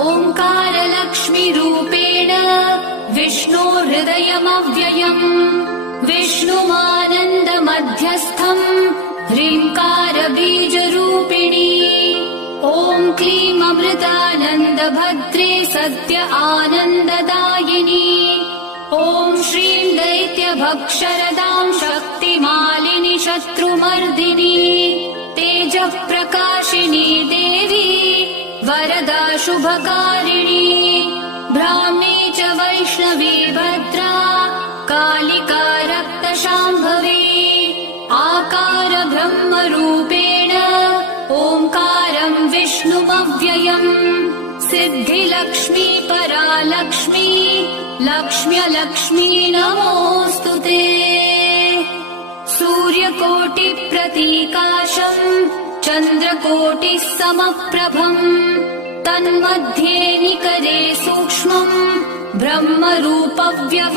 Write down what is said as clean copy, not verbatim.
ओङ्कारलक्ष्मीरूपेण विष्णोर्हृदयमव्ययम् विष्णुमानन्दमध्यस्थम् ह्रीङ्कारबीजरूपिणी ॐ क्लीं अमृतानन्दभद्रे सद्य आनन्ददायिनी ॐ श्रीं दैत्यभक्षरदां शक्तिमालिनि शत्रुमर्दिनी तेजःप्रकाशिनी देवी वरदा शुभकारिणी ब्राह्मी च वैष्णवी भद्रा कालिका रक्तशाम्भवी आकार ब्रह्मरूपेण ओङ्कारं विष्णुमव्ययम् सिद्धिलक्ष्मी परालक्ष्मी लक्ष्म्यलक्ष्मी नमोऽस्तु ते सूर्यकोटिप्रतीकाशम् चन्द्रकोटिः समप्रभम् तन्मध्ये निकरे सूक्ष्मम् ब्रह्मरूपव्यव